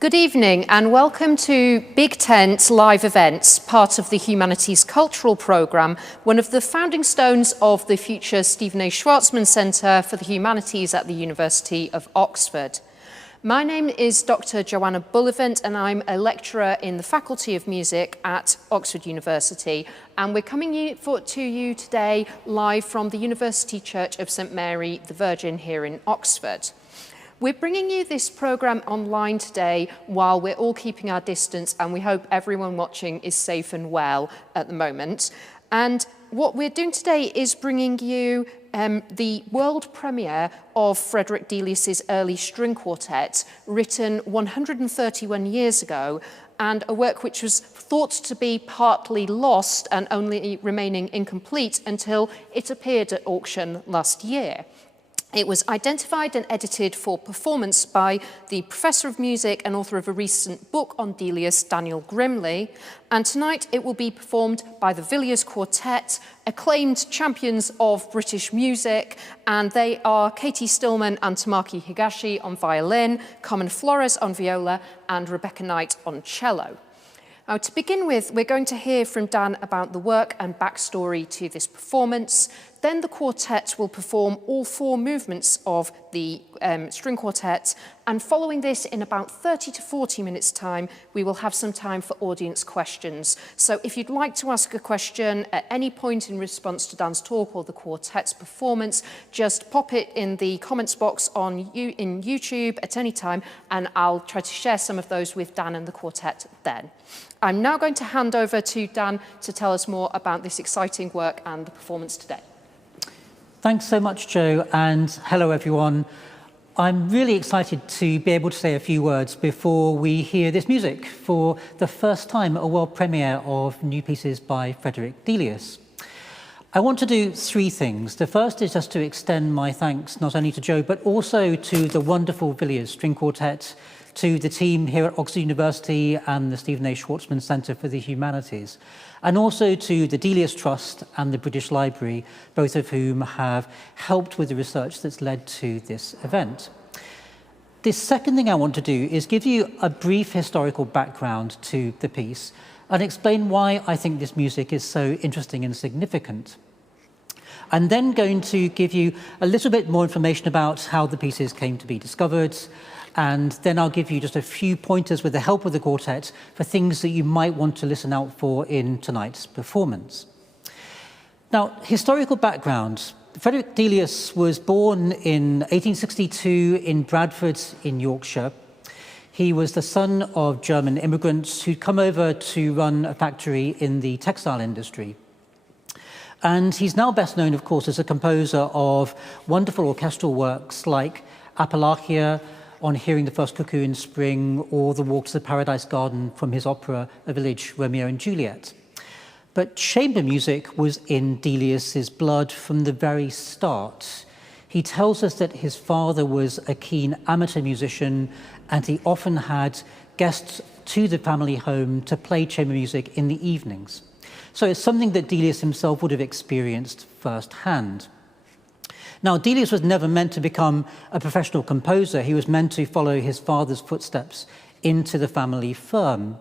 Good evening and welcome to Big Tent Live Events, part of the Humanities Cultural Programme, one of the founding stones of the future Stephen A. Schwarzman Centre for the Humanities at the University of Oxford. My name is Dr Joanna Bullivant and I'm a lecturer in the Faculty of Music at Oxford University, and we're coming to you today live from the University Church of St Mary the Virgin here in Oxford. We're bringing you this programme online today while we're all keeping our distance, and we hope everyone watching is safe and well at the moment. And what we're doing today is bringing you the world premiere of Frederick Delius's early string quartet, written 131 years ago, and a work which was thought to be partly lost and only remaining incomplete until it appeared at auction last year. It was identified and edited for performance by the Professor of Music and author of a recent book on Delius, Daniel Grimley, and tonight it will be performed by the Villiers Quartet, acclaimed champions of British music, and they are Katie Stillman and Tamaki Higashi on violin, Carmen Flores on viola, and Rebecca Knight on cello. Now, to begin with, we're going to hear from Dan about the work and backstory to this performance. Then the quartet will perform all four movements of the string quartet, and following this, in about 30 to 40 minutes' time, we will have some time for audience questions. So if you'd like to ask a question at any point in response to Dan's talk or the quartet's performance, just pop it in the comments box in YouTube at any time, and I'll try to share some of those with Dan and the quartet then. I'm now going to hand over to Dan to tell us more about this exciting work and the performance today. Thanks so much, Jo, and hello everyone. I'm really excited to be able to say a few words before we hear this music for the first time at a world premiere of new pieces by Frederick Delius. I want to do three things. The first is just to extend my thanks not only to Jo, but also to the wonderful Villiers String Quartet, to the team here at Oxford University and the Stephen A. Schwarzman Centre for the Humanities, and also to the Delius Trust and the British Library, both of whom have helped with the research that's led to this event. The second thing I want to do is give you a brief historical background to the piece and explain why I think this music is so interesting and significant. I'm then going to give you a little bit more information about how the pieces came to be discovered, and then I'll give you just a few pointers with the help of the quartet for things that you might want to listen out for in tonight's performance. Now, historical background. Frederick Delius was born in 1862 in Bradford in Yorkshire. He was the son of German immigrants who'd come over to run a factory in the textile industry. And he's now best known, of course, as a composer of wonderful orchestral works like Appalachia, On Hearing the First Cuckoo in Spring, or The Walk to the Paradise Garden from his opera A Village, Romeo and Juliet. But chamber music was in Delius's blood from the very start. He tells us that his father was a keen amateur musician, and he often had guests to the family home to play chamber music in the evenings. So it's something that Delius himself would have experienced firsthand. Now, Delius was never meant to become a professional composer. He was meant to follow his father's footsteps into the family firm.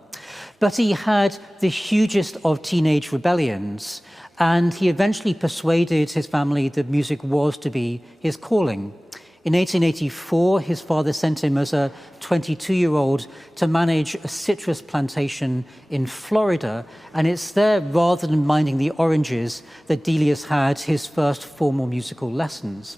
But he had the hugest of teenage rebellions, and he eventually persuaded his family that music was to be his calling. In 1884, his father sent him as a 22-year-old to manage a citrus plantation in Florida, and it's there, rather than minding the oranges, that Delius had his first formal musical lessons.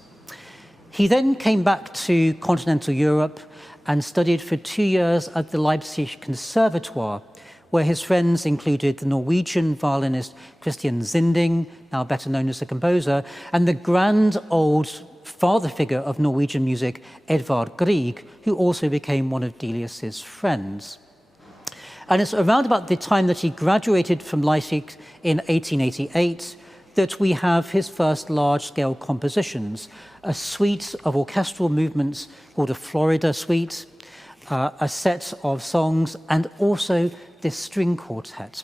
He then came back to continental Europe and studied for 2 years at the Leipzig Conservatoire, where his friends included the Norwegian violinist Christian Zinding, now better known as a composer, and the grand old father figure of Norwegian music, Edvard Grieg, who also became one of Delius's friends. And it's around about the time that he graduated from Leipzig in 1888 that we have his first large-scale compositions, a suite of orchestral movements called a Florida Suite, a set of songs, and also this string quartet.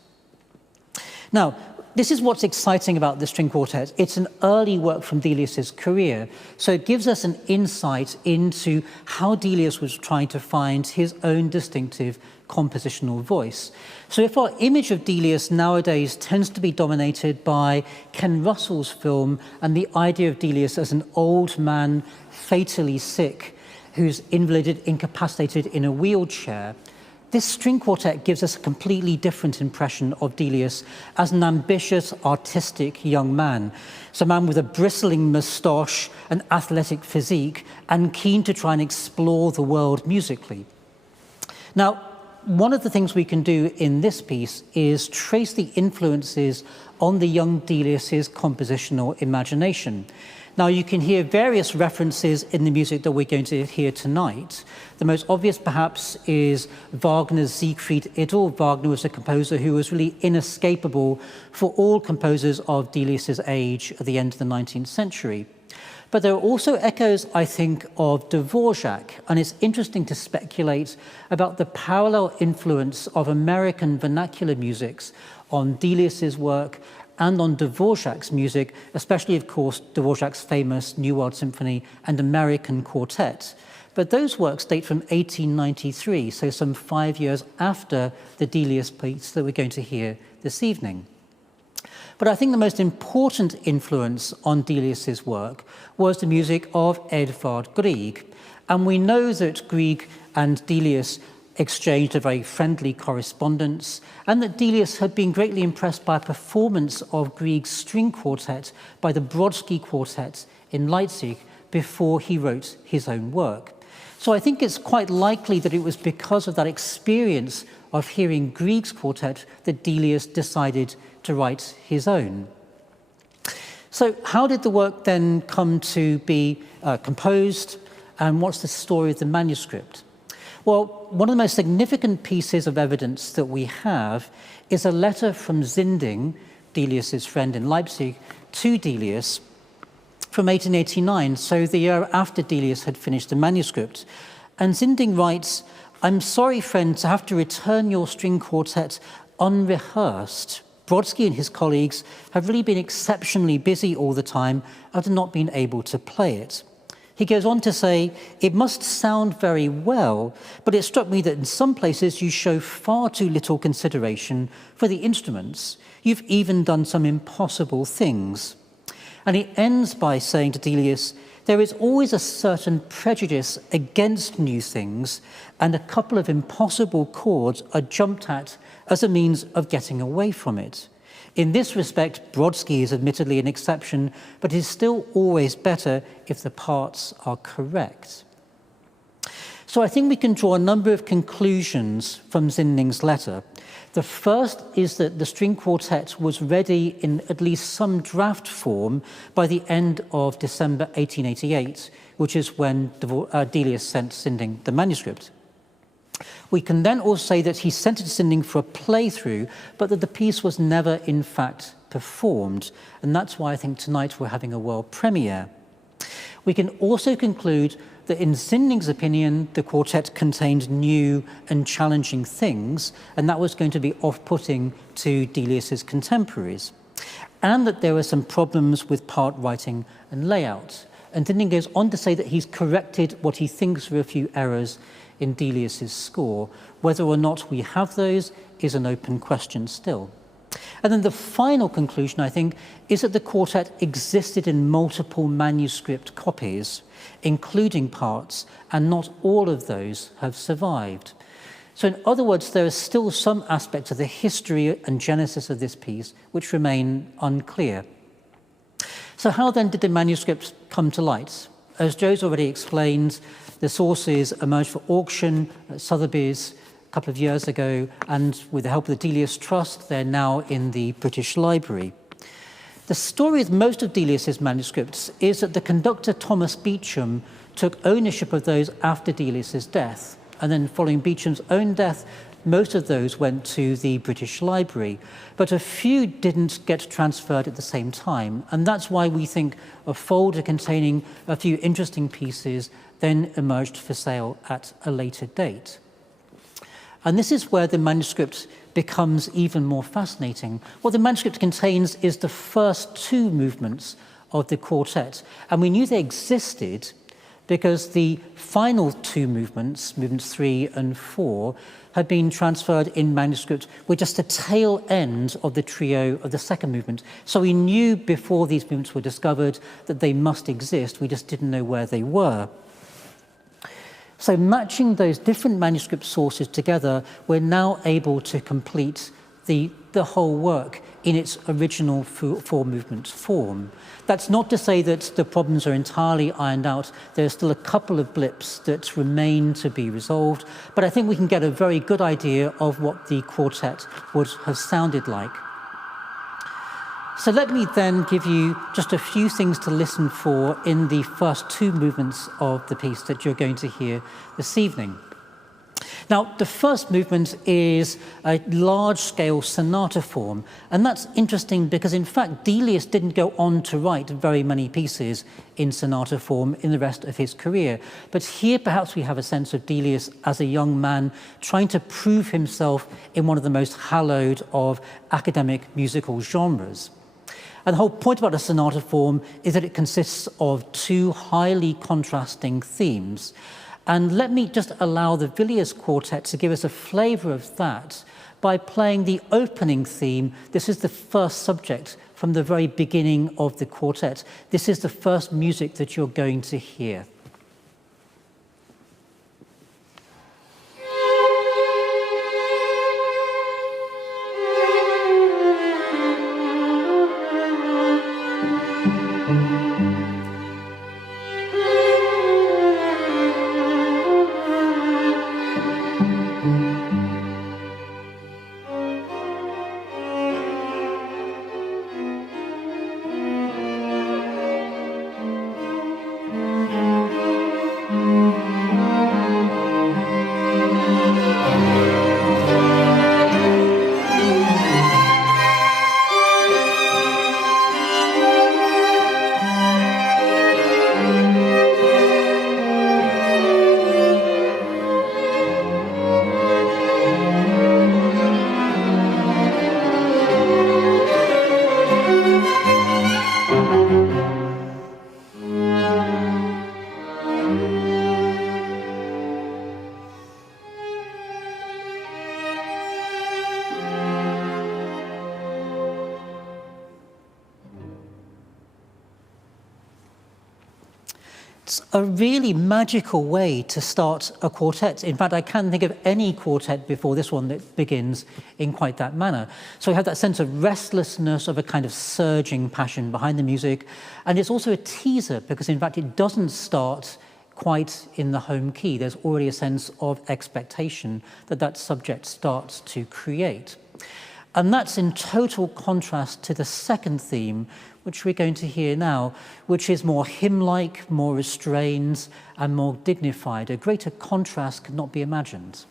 Now, this is what's exciting about the string quartet. It's an early work from Delius's career, so it gives us an insight into how Delius was trying to find his own distinctive compositional voice. So if our image of Delius nowadays tends to be dominated by Ken Russell's film and the idea of Delius as an old man, fatally sick, who's invalided, incapacitated in a wheelchair, this string quartet gives us a completely different impression of Delius as an ambitious, artistic young man. It's a man with a bristling moustache, an athletic physique, and keen to try and explore the world musically. Now, one of the things we can do in this piece is trace the influences on the young Delius's compositional imagination. Now, you can hear various references in the music that we're going to hear tonight. The most obvious, perhaps, is Wagner's Siegfried Idyll. Wagner was a composer who was really inescapable for all composers of Delius's age at the end of the 19th century. But there are also echoes, I think, of Dvorak, and it's interesting to speculate about the parallel influence of American vernacular musics on Delius's work and on Dvorak's music, especially, of course, Dvorak's famous New World Symphony and American Quartet. But those works date from 1893, so some 5 years after the Delius piece that we're going to hear this evening. But I think the most important influence on Delius's work was the music of Edvard Grieg. And we know that Grieg and Delius exchanged a very friendly correspondence, and that Delius had been greatly impressed by a performance of Grieg's string quartet by the Brodsky Quartet in Leipzig before he wrote his own work. So I think it's quite likely that it was because of that experience of hearing Grieg's quartet that Delius decided to write his own. So how did the work then come to be composed, and what's the story of the manuscript? Well, one of the most significant pieces of evidence that we have is a letter from Zinding, Delius's friend in Leipzig, to Delius from 1889, so the year after Delius had finished the manuscript. And Zinding writes, "I'm sorry, friend, to have to return your string quartet unrehearsed. Brodsky and his colleagues have really been exceptionally busy all the time and have not been able to play it." He goes on to say, "It must sound very well, but it struck me that in some places you show far too little consideration for the instruments. You've even done some impossible things." And he ends by saying to Delius, "There is always a certain prejudice against new things, and a couple of impossible chords are jumped at as a means of getting away from it. In this respect, Brodsky is admittedly an exception, but it is still always better if the parts are correct." So I think we can draw a number of conclusions from Zinding's letter. The first is that the string quartet was ready in at least some draft form by the end of December 1888, which is when Delius sent Zinding the manuscript. We can then also say that he sent it to Zinding for a playthrough, but that the piece was never, in fact, performed. And that's why I think tonight we're having a world premiere. We can also conclude that in Zinding's opinion, the quartet contained new and challenging things, and that was going to be off-putting to Delius's contemporaries, and that there were some problems with part writing and layout. And Zinding goes on to say that he's corrected what he thinks were a few errors in Delius's score. Whether or not we have those is an open question still. And then the final conclusion, I think, is that the quartet existed in multiple manuscript copies, including parts, and not all of those have survived. So in other words, there are still some aspects of the history and genesis of this piece which remain unclear. So how then did the manuscript come to light? As Joe's already explained, the sources emerged for auction at Sotheby's a couple of years ago, and with the help of the Delius Trust, they're now in the British Library. The story with most of Delius's manuscripts is that the conductor Thomas Beecham took ownership of those after Delius's death, and then following Beecham's own death, most of those went to the British Library, but a few didn't get transferred at the same time, and that's why we think a folder containing a few interesting pieces then emerged for sale at a later date. And this is where the manuscript becomes even more fascinating. What the manuscript contains is the first two movements of the quartet. And we knew they existed because the final two movements, movements 3 and 4, had been transferred in manuscript with just the tail end of the trio of the second movement. So we knew before these movements were discovered that they must exist, we just didn't know where they were. So matching those different manuscript sources together, we're now able to complete the whole work in its original four-movement form. That's not to say that the problems are entirely ironed out. There's still a couple of blips that remain to be resolved, but I think we can get a very good idea of what the quartet would have sounded like. So let me then give you just a few things to listen for in the first two movements of the piece that you're going to hear this evening. Now, the first movement is a large-scale sonata form, and that's interesting because, in fact, Delius didn't go on to write very many pieces in sonata form in the rest of his career. But here, perhaps, we have a sense of Delius as a young man trying to prove himself in one of the most hallowed of academic musical genres. And the whole point about a sonata form is that it consists of two highly contrasting themes. And let me just allow the Villiers Quartet to give us a flavour of that by playing the opening theme. This is the first subject from the very beginning of the quartet. This is the first music that you're going to hear. It's a really magical way to start a quartet. In fact, I can't think of any quartet before this one that begins in quite that manner. So we have that sense of restlessness, of a kind of surging passion behind the music. And it's also a teaser because, in fact, it doesn't start quite in the home key. There's already a sense of expectation that that subject starts to create. And that's in total contrast to the second theme, which we're going to hear now, which is more hymn-like, more restrained, and more dignified. A greater contrast could not be imagined.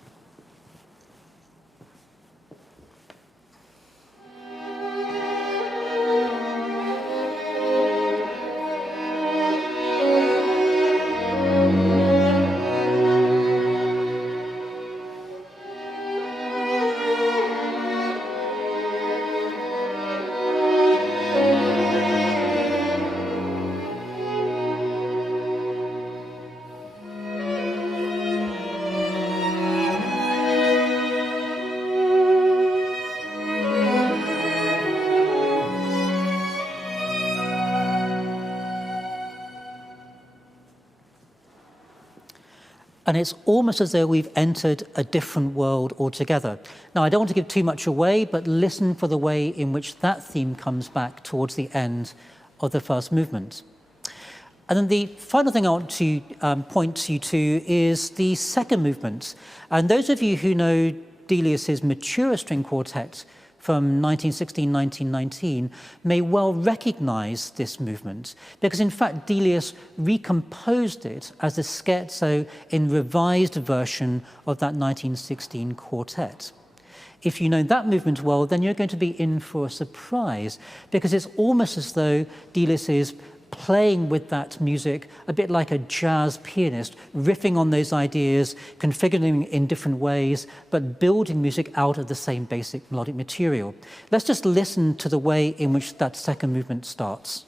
And it's almost as though we've entered a different world altogether. Now, I don't want to give too much away, but listen for the way in which that theme comes back towards the end of the first movement. And then the final thing I want to point you to is the second movement. And those of you who know Delius's mature string quartet from 1916-1919 may well recognize this movement because, in fact, Delius recomposed it as a scherzo in revised version of that 1916 quartet. If you know that movement well, then you're going to be in for a surprise because it's almost as though Delius is playing with that music a bit like a jazz pianist, riffing on those ideas, configuring in different ways, but building music out of the same basic melodic material. Let's just listen to the way in which that second movement starts.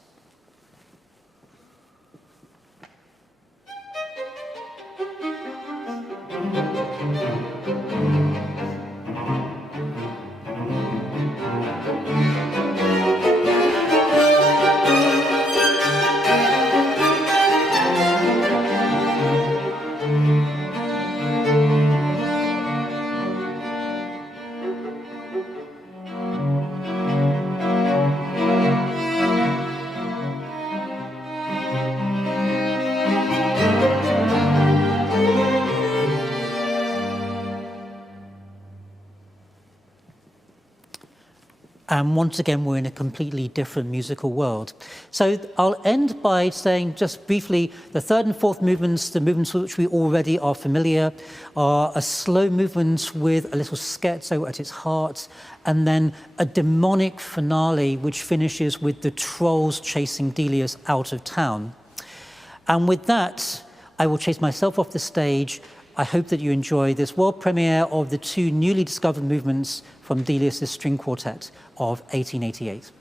And once again, we're in a completely different musical world. So I'll end by saying just briefly, the third and fourth movements, the movements with which we already are familiar, are a slow movement with a little scherzo at its heart, and then a demonic finale which finishes with the trolls chasing Delius out of town. And with that, I will chase myself off the stage. I hope that you enjoy this world premiere of the two newly discovered movements from Delius' String Quartet of 1888.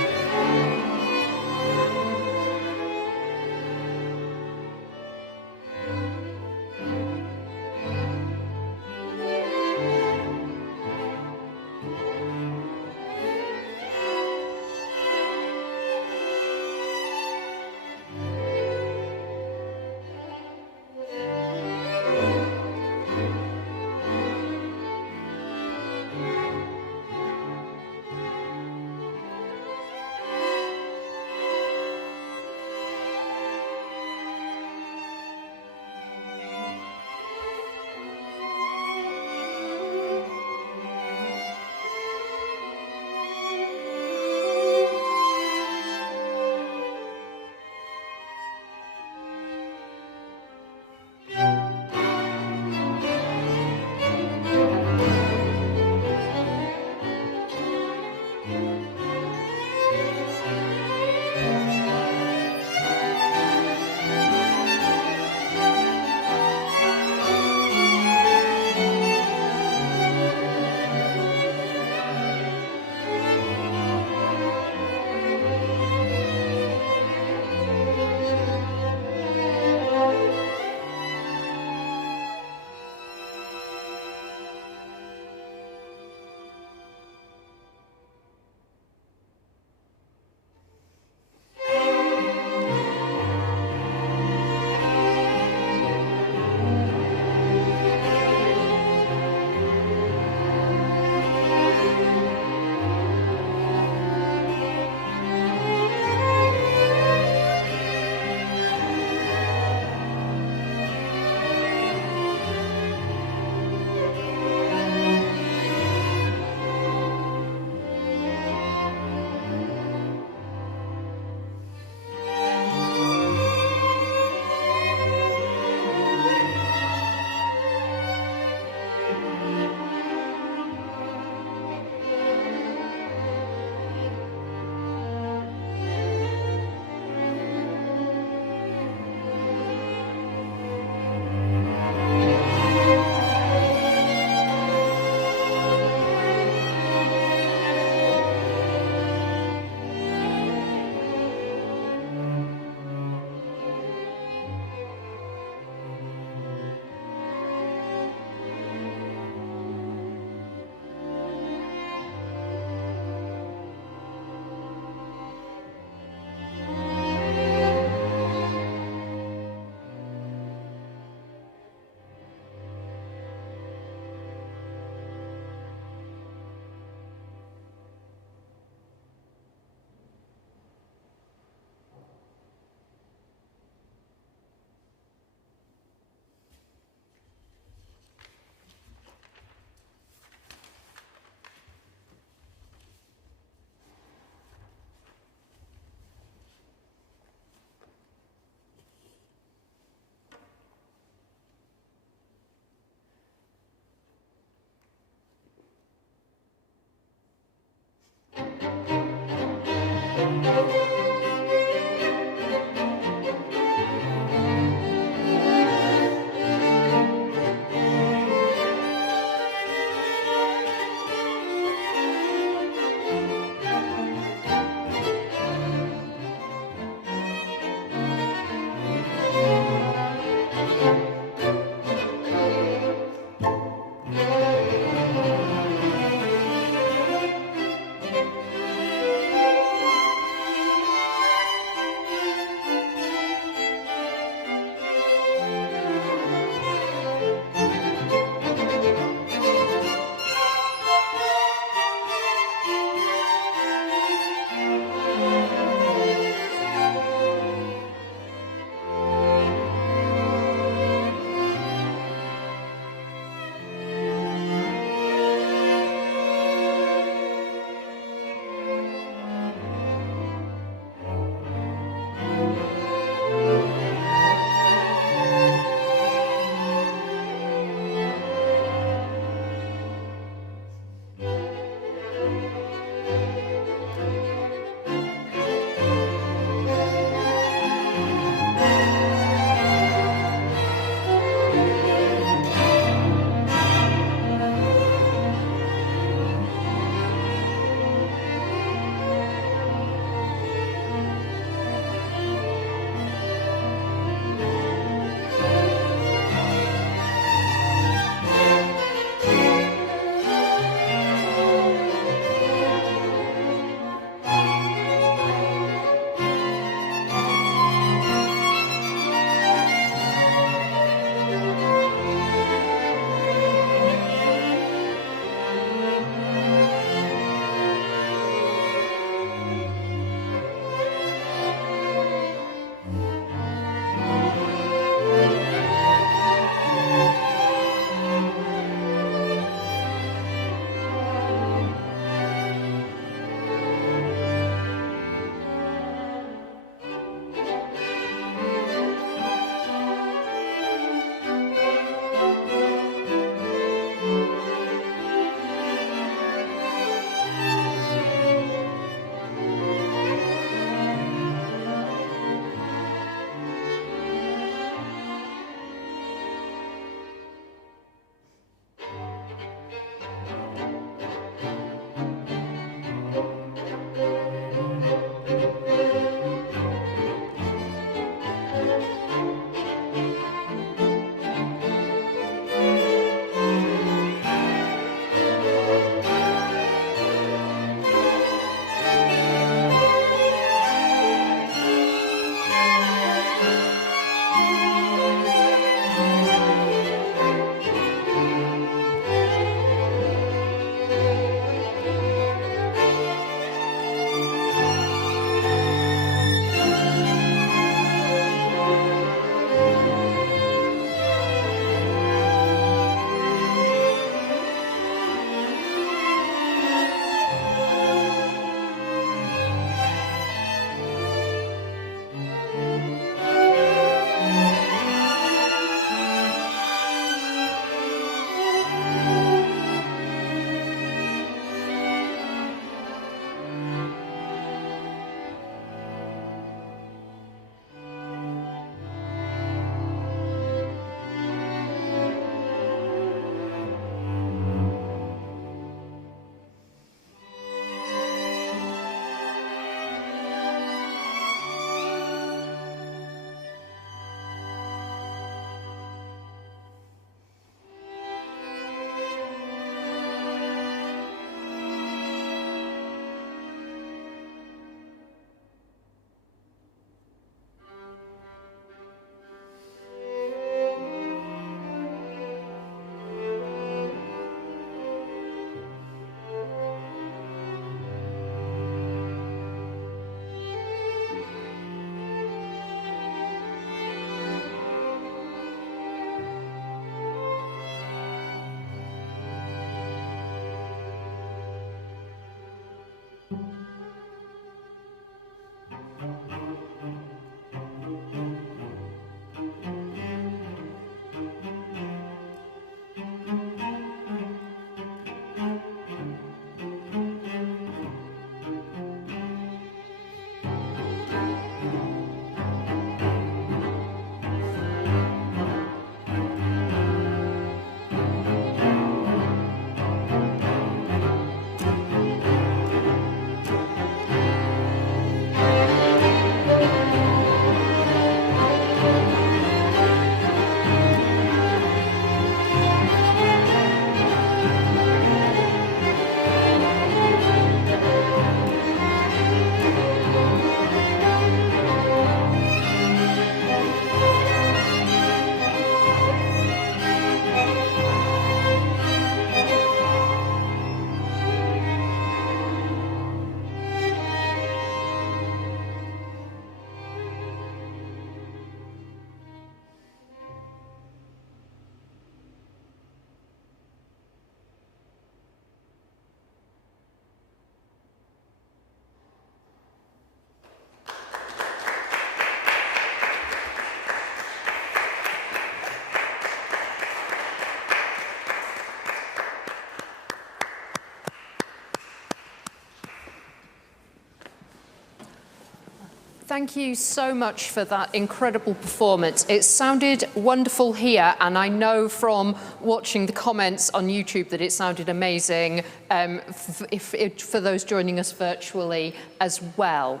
Thank you so much for that incredible performance. It sounded wonderful here, and I know from watching the comments on YouTube that it sounded amazing for those joining us virtually as well.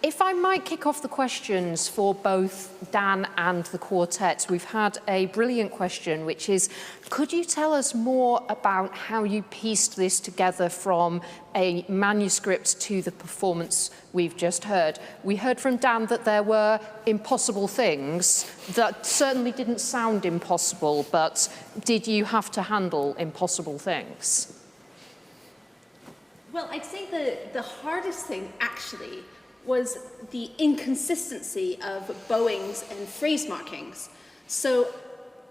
If I might kick off the questions for both Dan and the quartet, we've had a brilliant question, which is, could you tell us more about how you pieced this together from a manuscript to the performance we've just heard? We heard from Dan that there were impossible things that certainly didn't sound impossible, but did you have to handle impossible things? Well, I'd say the hardest thing actually was the inconsistency of bowings and phrase markings. So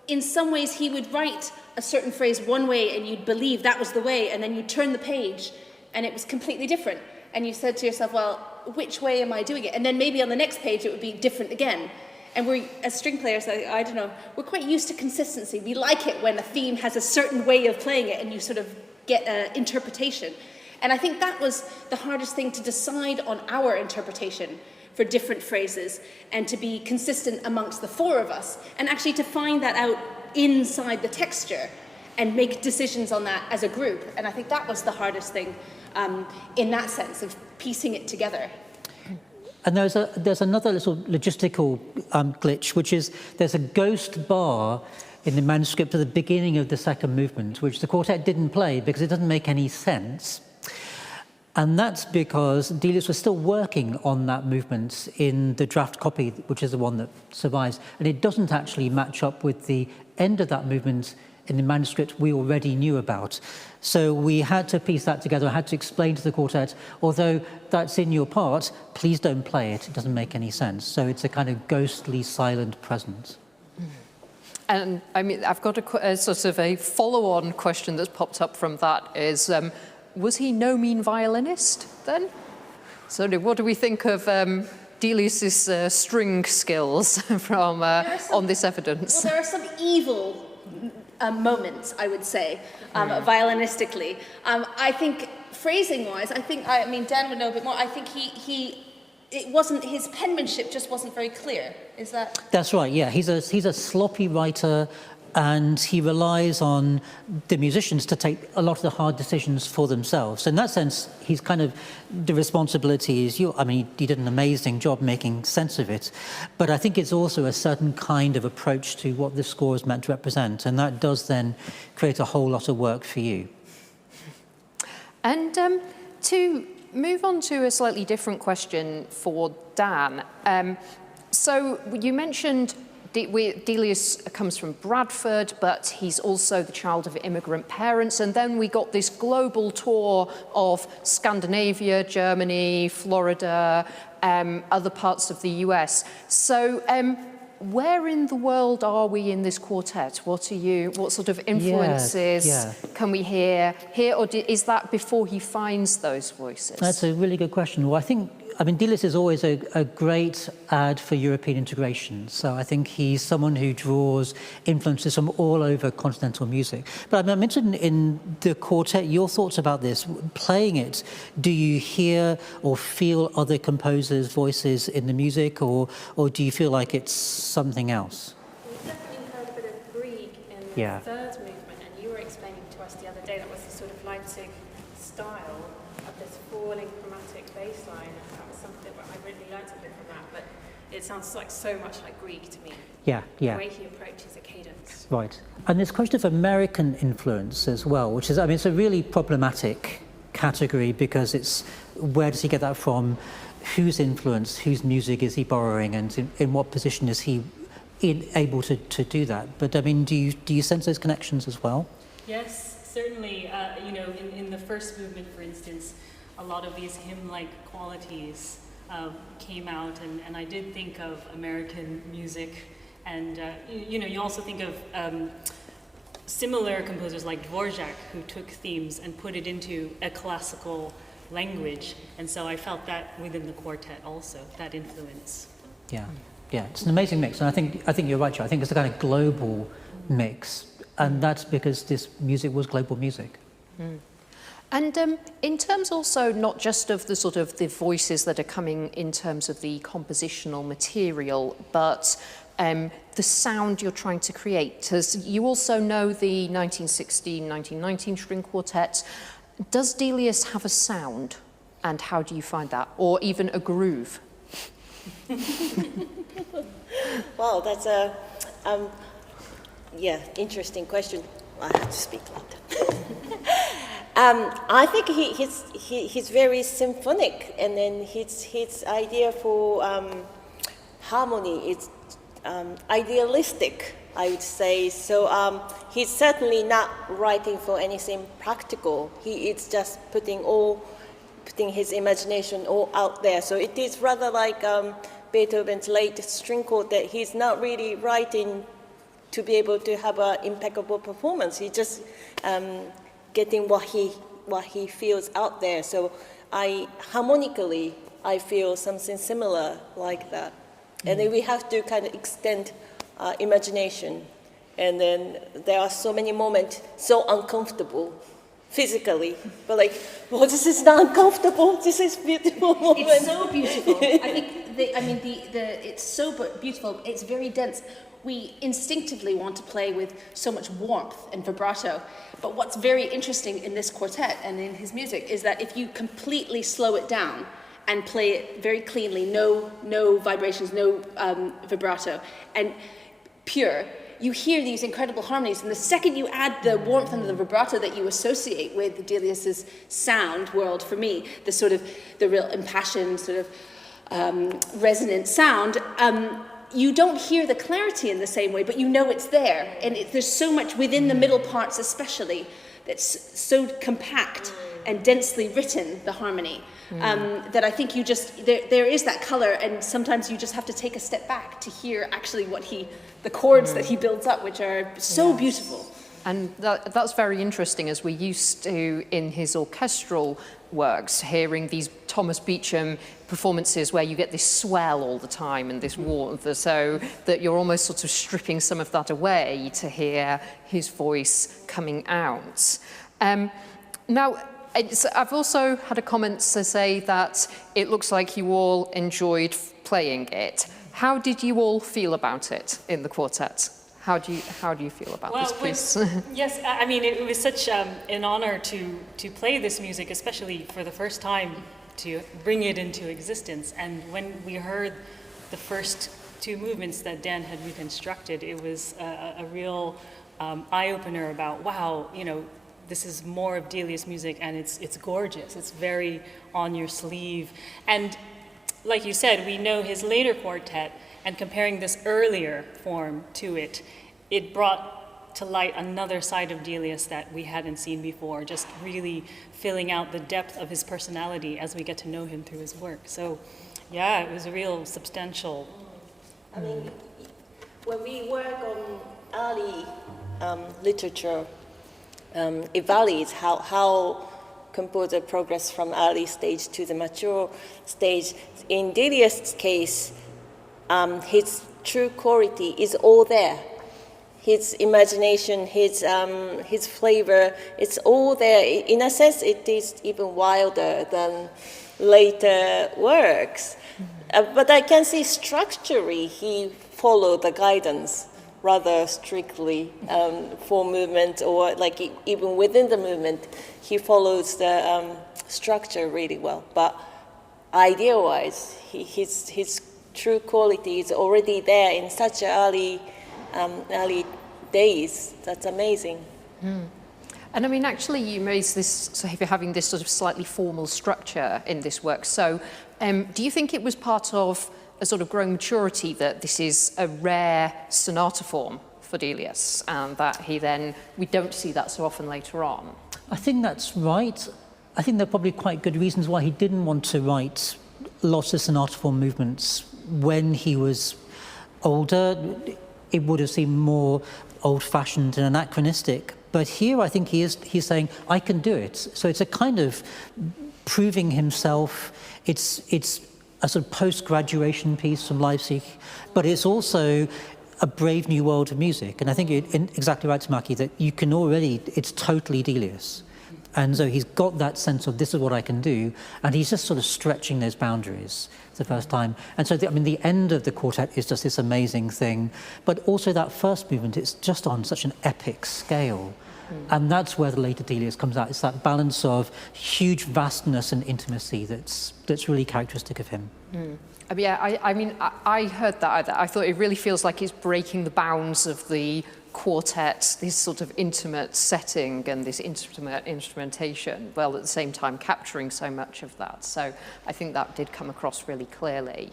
in some ways he would write a certain phrase one way and you'd believe that was the way, and then you'd turn the page and it was completely different. And you said to yourself, well, which way am I doing it? And then maybe on the next page it would be different again. And we're, as string players, I don't know, we're quite used to consistency. We like it when a theme has a certain way of playing it and you sort of get an interpretation. And I think that was the hardest thing, to decide on our interpretation for different phrases and to be consistent amongst the four of us, and actually to find that out inside the texture and make decisions on that as a group. And I think that was the hardest thing in that sense of piecing it together. And there's another little logistical glitch, which is there's a ghost bar in the manuscript at the beginning of the second movement, which the quartet didn't play because it doesn't make any sense. And that's because Delius was still working on that movement in the draft copy, which is the one that survives. And it doesn't actually match up with the end of that movement in the manuscript we already knew about. So we had to piece that together. I had to explain to the quartet, although that's in your part, please don't play it. It doesn't make any sense. So it's a kind of ghostly, silent presence. And I mean, I've got a sort of a follow-on question that's popped up from that is, was he no mean violinist then? So what do we think of Delius's string skills from on this evidence? Well, there are some evil moments, I would say, violinistically. I think phrasing-wise, I mean, Dan would know a bit more. I think it wasn't, his penmanship just wasn't very clear. Is that? That's right, yeah. He's a sloppy writer, and he relies on the musicians to take a lot of the hard decisions for themselves. So in that sense, he's kind of, the responsibility is I mean, he did an amazing job making sense of it. But I think it's also a certain kind of approach to what the score is meant to represent. And that does then create a whole lot of work for you. And to move on to a slightly different question for Dan. So you mentioned Delius comes from Bradford, but he's also the child of immigrant parents. And then we got this global tour of Scandinavia, Germany, Florida, other parts of the US. So where in the world are we in this quartet? What sort of influences can we hear, or is that before he finds those voices? That's a really good question. Well, I mean, Delius is always a great ad for European integration. So I think he's someone who draws influences from all over continental music. But I'm interested in the quartet, your thoughts about this. Playing it, do you hear or feel other composers' voices in the music, or do you feel like it's something else? We definitely heard a bit of Grieg in the third movement, and you were explaining to us the other day that was the sort of Leipzig style of this falling chromatic bass line. That was something that I really liked a bit from that, but it sounds like so much like Grieg to me. Yeah. The way he approaches a cadence. Right. And this question of American influence as well, which is, I mean, it's a really problematic category because it's, where does he get that from? Whose influence, whose music is he borrowing, and in what position is he able to do that? But I mean, do you sense those connections as well? Yes, certainly. You know, in the first movement, for instance, a lot of these hymn-like qualities came out, and I did think of American music, and you know, you also think of similar composers like Dvorak, who took themes and put it into a classical language, and so I felt that within the quartet also, that influence. Yeah, it's an amazing mix, and I think you're right, Joe. I think it's a kind of global mix, and that's because this music was global music. And in terms also not just of the sort of the voices that are coming in terms of the compositional material, but the sound you're trying to create. Because you also know the 1916-1919 String Quartet. Does Delius have a sound? And how do you find that? Or even a groove? Wow, that's a interesting question. I have to speak like that. I think he's very symphonic, and then his idea for harmony is idealistic, I would say. So he's certainly not writing for anything practical. He is just putting his imagination all out there. So it is rather like Beethoven's late String Quartet. He's not really writing to be able to have an impeccable performance. He's just getting what he feels out there. So harmonically, I feel something similar like that. And then we have to kind of extend imagination. And then there are so many moments so uncomfortable physically, but like, well, this is not uncomfortable. This is beautiful moment. It's so beautiful. I think it's so beautiful. It's very dense. We instinctively want to play with so much warmth and vibrato. But what's very interesting in this quartet and in his music is that if you completely slow it down and play it very cleanly, no vibrations, no vibrato, and pure, you hear these incredible harmonies. And the second you add the warmth and the vibrato that you associate with Delius's sound world, for me, the real impassioned, sort of resonant sound, you don't hear the clarity in the same way, but you know it's there. And there's so much within the middle parts especially that's so compact and densely written, the harmony, that I think there is that color, and sometimes you just have to take a step back to hear actually the chords that he builds up, which are so beautiful. And that's very interesting, as we used to in his orchestral works, hearing these Thomas Beecham performances where you get this swell all the time and this warmth, so that you're almost sort of stripping some of that away to hear his voice coming out. Now, I've also had a comment to say that it looks like you all enjoyed playing it. How did you all feel about it in the quartet? How do you feel about this piece? Yes, I mean, it was such an honor to play this music, especially for the first time, to bring it into existence. And when we heard the first two movements that Dan had reconstructed, it was a real eye-opener about, wow, this is more of Delius music, and it's gorgeous. It's very on your sleeve. And like you said, we know his later quartet, and comparing this earlier form to it brought to light another side of Delius that we hadn't seen before, just really filling out the depth of his personality as we get to know him through his work. So, yeah, it was a real substantial. I mean, when we work on early literature, evaluates how composer progress from early stage to the mature stage. In Delius' case, his true quality is all there. His imagination, his flavor, it's all there. In a sense, it is even wilder than later works. But I can see structurally he followed the guidance rather strictly for movement, or like even within the movement, he follows the structure really well. But idea-wise, his true quality is already there in such early days. That's amazing. And I mean, actually, you raised this, so if you're having this sort of slightly formal structure in this work. So do you think it was part of a sort of growing maturity that this is a rare sonata form for Delius, and that we don't see that so often later on? I think that's right. I think there are probably quite good reasons why he didn't want to write lots of sonata form movements. When he was older, it would have seemed more old-fashioned and anachronistic. But here I think he's saying, I can do it. So it's a kind of proving himself. It's a sort of post-graduation piece from Leipzig, but it's also a brave new world of music. And I think exactly right, Tamaki, that you can already, it's totally Delius. And so he's got that sense of this is what I can do, and he's just sort of stretching those boundaries for the first time. And so, the end of the quartet is just this amazing thing, but also that first movement, it's just on such an epic scale. And that's where the later Delius comes out. It's that balance of huge vastness and intimacy that's really characteristic of him. I heard that. I thought it really feels like it's breaking the bounds of the quartet, this sort of intimate setting and this intimate instrumentation, while at the same time capturing so much of that. So I think that did come across really clearly.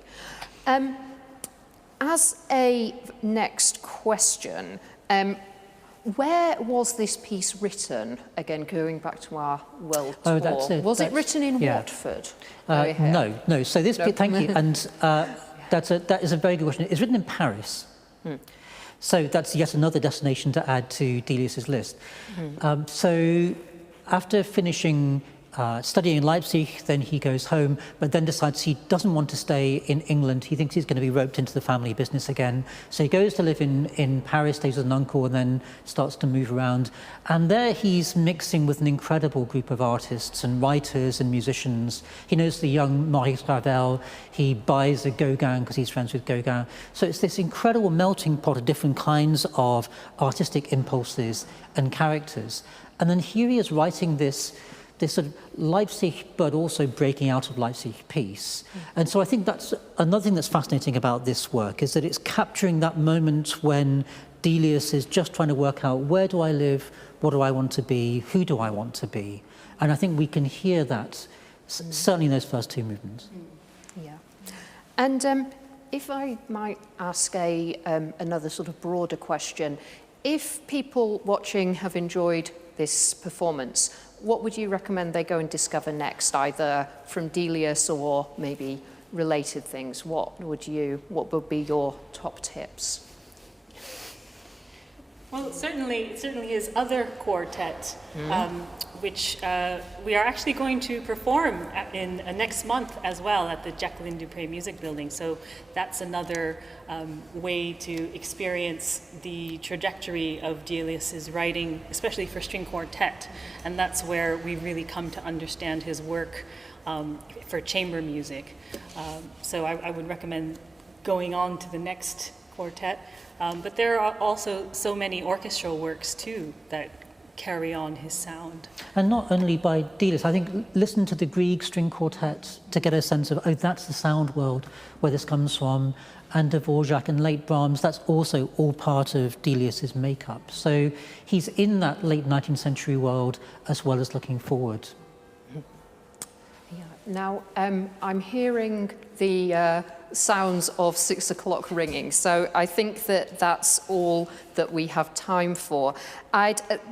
As a next question, where was this piece written? Again, going back to our world tour. That's it. Was it written in Watford? No. So this, thank you, and that is a very good question. It's written in Paris. So that's yet another destination to add to Delius's list. So after finishing studying in Leipzig, then he goes home, but then decides he doesn't want to stay in England. He thinks he's going to be roped into the family business again. So he goes to live in Paris, stays with an uncle, and then starts to move around. And there he's mixing with an incredible group of artists and writers and musicians. He knows the young Maurice Ravel. He buys a Gauguin because he's friends with Gauguin. So it's this incredible melting pot of different kinds of artistic impulses and characters. And then here he is writing this sort of Leipzig, but also breaking out of Leipzig piece. And so I think that's another thing that's fascinating about this work, is that it's capturing that moment when Delius is just trying to work out, where do I live, what do I want to be, who do I want to be? And I think we can hear that, certainly in those first two movements. Yeah. And if I might ask another sort of broader question, if people watching have enjoyed this performance, what would you recommend they go and discover next, either from Delius or maybe related things? What would be your top tips? Well, certainly his other quartet, which we are actually going to perform in next month as well at the Jacqueline Dupré Music Building. So that's another way to experience the trajectory of Delius's writing, especially for string quartet. And that's where we really come to understand his work for chamber music. So I would recommend going on to the next quartet. But there are also so many orchestral works too that carry on his sound. And not only by Delius, I think listen to the Grieg String Quartet to get a sense of, oh, that's the sound world where this comes from, and Dvorak and late Brahms, that's also all part of Delius's makeup. So he's in that late 19th century world as well as looking forward. Yeah. Now, I'm hearing the sounds of 6 o'clock ringing, so I think that that's all that we have time for.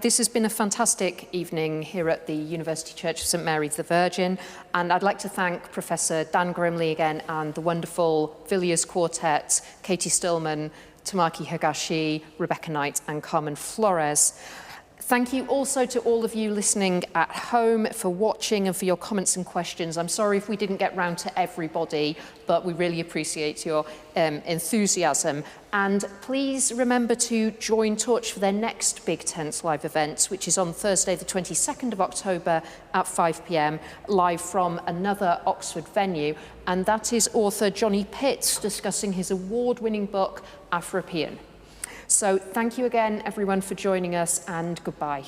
This has been a fantastic evening here at the University Church of St Mary the Virgin, and I'd like to thank Professor Dan Grimley again and the wonderful Villiers Quartet, Katie Stillman, Tamaki Higashi, Rebecca Knight and Carmen Flores. Thank you also to all of you listening at home for watching and for your comments and questions. I'm sorry if we didn't get round to everybody, but we really appreciate your enthusiasm. And please remember to join Touch for their next Big Tent live event, which is on Thursday, the 22nd of October at 5 p.m, live from another Oxford venue. And that is author Johnny Pitts discussing his award-winning book, Afropean. So thank you again, everyone, for joining us, and goodbye.